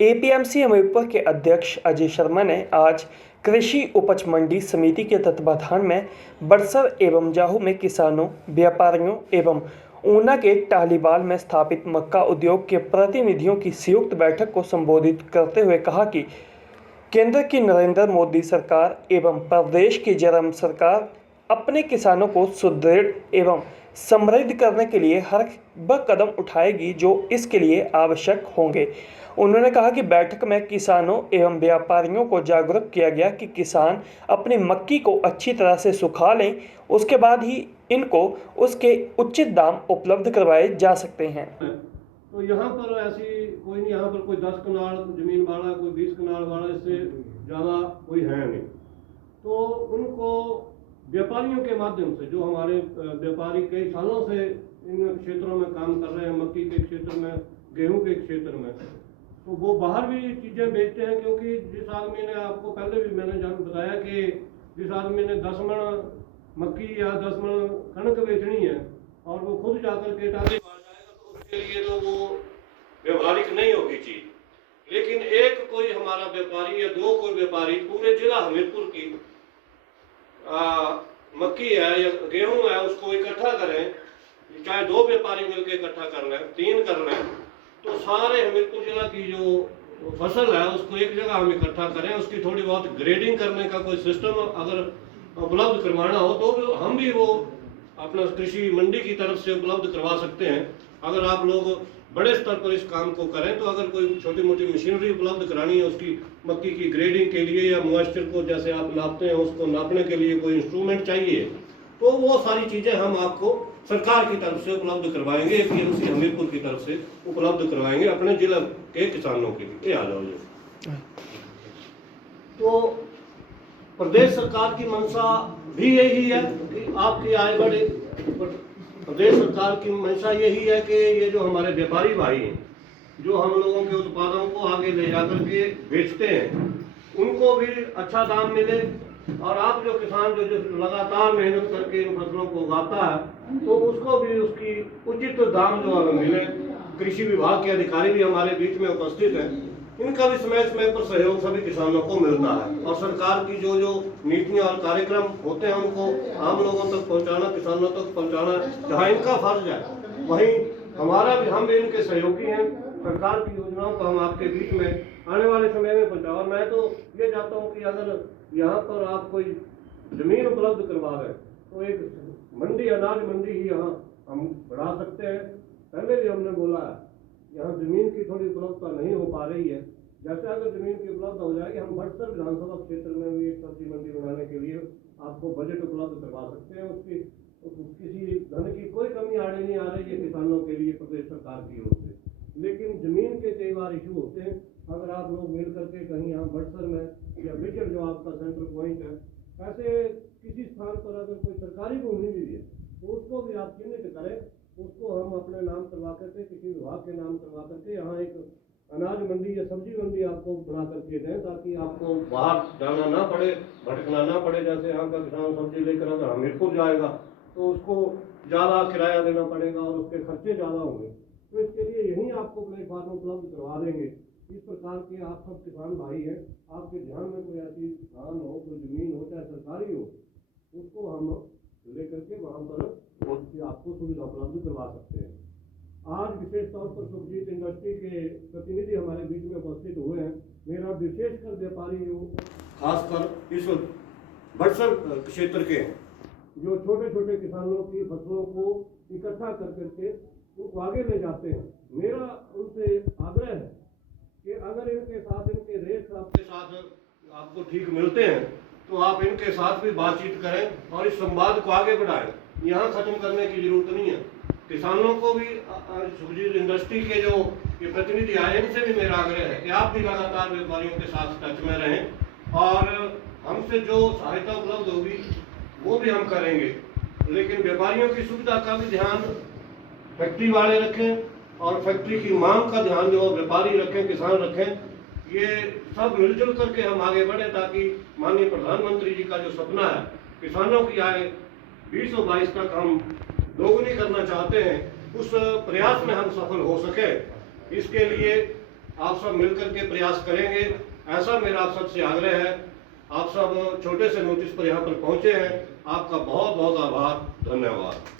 APMC Hamirpur के अध्यक्ष अजय शर्मा ने आज कृषि उपज मंडी समिति के तत्वाधान में बड़सर एवं जाहू में किसानों, व्यापारियों एवं ऊना के टालीवाल में स्थापित मक्का उद्योग के प्रतिनिधियों की संयुक्त बैठक को संबोधित करते हुए कहा कि केंद्र की नरेंद्र मोदी सरकार एवं प्रदेश की जयराम सरकार अपने किसानों को सुदृढ़ एवं समृद्ध करने के लिए हर वह कदम उठाएगी जो इसके लिए आवश्यक होंगे। उन्होंने कहा कि बैठक में किसानों एवं व्यापारियों को जागरूक किया गया कि किसान अपनी मक्की को अच्छी तरह से सुखा लें, उसके बाद ही इनको उसके उचित दाम उपलब्ध करवाए जा सकते हैं। तो यहाँ पर ऐसी कोई नहीं, यहाँ पर कोई 10 कनाल जमीन वाला, कोई 20 कनाल वाला, इससे ज़्यादा कोई है नहीं। तो उनको व्यापारियों के माध्यम से, जो हमारे व्यापारी कई सालों से इन क्षेत्रों में काम कर रहे हैं, मक्की के क्षेत्र में, गेहूं के क्षेत्र में, तो वो बाहर भी चीज़ें बेचते हैं। क्योंकि जिस आदमी ने, आपको पहले भी मैंने बताया कि जिस आदमी ने 10 मन मक्की या 10 मन कणक बेचनी है और वो खुद जाकर के टाली मार जाएगा, तो उसके लिए तो वो व्यवहारिक नहीं होगी चीज। लेकिन एक कोई हमारा व्यापारी या दो कोई व्यापारी पूरे जिला हमीरपुर की मक्की है या गेहूं है, उसको इकट्ठा करें, चाहे 2 व्यापारी मिलकर इकट्ठा कर लें, 3 कर लें, तो सारे हमीरपुर जिला की जो फसल है उसको एक जगह हम इकट्ठा करें, उसकी थोड़ी बहुत ग्रेडिंग करने का कोई सिस्टम अगर उपलब्ध करवाना हो तो हम भी वो अपना कृषि मंडी की तरफ से उपलब्ध करवा सकते हैं। अगर आप लोग बड़े स्तर पर इस काम को करें, तो अगर कोई छोटी मोटी मशीनरी उपलब्ध करानी है उसकी मक्की की ग्रेडिंग के लिए, या मॉइस्चर को जैसे आप नापते हैं उसको नापने के लिए कोई इंस्ट्रूमेंट चाहिए, तो वो सारी चीज़ें हम आपको सरकार की तरफ से उपलब्ध करवाएंगे, एपीएमसी हमीरपुर की तरफ से उपलब्ध करवाएंगे अपने जिला के किसानों के लिए। आ जाओ जी। तो प्रदेश सरकार की मंशा भी यही है कि आपकी आय बढ़े। प्रदेश सरकार की मंशा यही है कि ये जो हमारे व्यापारी भाई हैं, जो हम लोगों के उत्पादों को आगे ले जाकर के बेचते हैं, उनको भी अच्छा दाम मिले। और आप जो किसान जो लगातार मेहनत करके इन फसलों को उगाता है, तो उसको भी उसकी उचित दाम जो हमें मिले। कृषि विभाग के अधिकारी भी हमारे बीच में उपस्थित हैं, इनका भी समय समय पर सहयोग सभी किसानों को मिलता है। और सरकार की जो जो नीतियां और कार्यक्रम होते हैं उनको आम लोगों तक पहुंचाना, किसानों तक पहुंचाना जहां इनका फर्ज है, वहीं हमारा भी, हम भी इनके सहयोगी हैं। सरकार की योजनाओं को हम आपके बीच में आने वाले समय में पहुंचाओ। और मैं तो ये चाहता हूँ कि अगर यहाँ पर आप कोई जमीन उपलब्ध करवा रहे हैं, तो एक मंडी, अनाज मंडी ही यहाँ हम बढ़ा सकते हैं। पहले भी हमने बोला है, यहाँ जमीन की थोड़ी उपलब्धता नहीं हो पा रही है। जैसे अगर जमीन की उपलब्ध हो जाएगी, हम बड़सर विधानसभा क्षेत्र में भी एक सब्जी मंडी बनाने के लिए आपको बजट उपलब्ध करवा सकते हैं। उसकी किसी धन की कोई कमी आड़े नहीं आ रही है किसानों के लिए प्रदेश सरकार की ओर से। लेकिन जमीन के कई बार इशू होते हैं। अगर आप लोग मिल करके कहीं यहाँ बड़सर में या बिचड़ जो आपका सेंटर पॉइंट है, ऐसे किसी स्थान पर अगर कोई सरकारी भूमि भी है, तो उसको भी आप चिन्हित करें, उसको हम अपने नाम करवा करके, किसी विभाग के नाम करवा करके यहाँ एक अनाज मंडी या सब्जी मंडी आपको बना करके दें, ताकि आपको बाहर जाना ना पड़े, भटकना ना पड़े। जैसे यहाँ का किसान सब्जी लेकर अगर हमीरपुर जाएगा तो उसको ज़्यादा किराया देना पड़ेगा और उसके खर्चे ज़्यादा होंगे। तो इसके लिए यहीं आपको प्लेटफार्म उपलब्ध करवा देंगे। इस प्रकार के आप सब किसान भाई हैं, आपके ध्यान में कोई ऐसी स्थान हो, कोई जमीन हो, चाहे सरकारी हो, उसको हम लेकर के वहाँ पर आपको सुविधा उपलब्ध करवा सकते हैं। आज विशेष तौर पर सुखजीत इंडस्ट्री के प्रतिनिधि हमारे बीच में उपस्थित हुए हैं। मेरा विशेषकर व्यापारी जो खासकर इस बड़सर क्षेत्र के जो छोटे छोटे किसानों की फसलों को इकट्ठा कर करके उनको आगे ले जाते हैं, मेरा उनसे आग्रह है कि अगर इनके साथ, इनके रेट आपके साथ आपको ठीक मिलते हैं, तो आप इनके साथ भी बातचीत करें और इस संवाद को आगे बढ़ाएं। यहाँ खत्म करने की जरूरत नहीं है। किसानों को भी, सुखजीत इंडस्ट्री के जो ये प्रतिनिधि आए, इनसे भी मेरा आग्रह है कि आप भी लगातार व्यापारियों के साथ टच में रहें और हमसे जो सहायता उपलब्ध होगी वो भी हम करेंगे। लेकिन व्यापारियों की सुविधा का भी ध्यान फैक्ट्री वाले रखें और फैक्ट्री की मांग का ध्यान जो व्यापारी रखें, किसान रखें। ये सब मिलजुल करके हम आगे बढ़े, ताकि माननीय प्रधानमंत्री जी का जो सपना है किसानों की आय 2022 तक हम दोगुनी करना चाहते हैं, उस प्रयास में हम सफल हो सके। इसके लिए आप सब मिलकर के प्रयास करेंगे, ऐसा मेरा आप सबसे आग्रह है। आप सब छोटे से नोटिस पर यहाँ पर पहुँचे हैं, आपका बहुत बहुत आभार, धन्यवाद।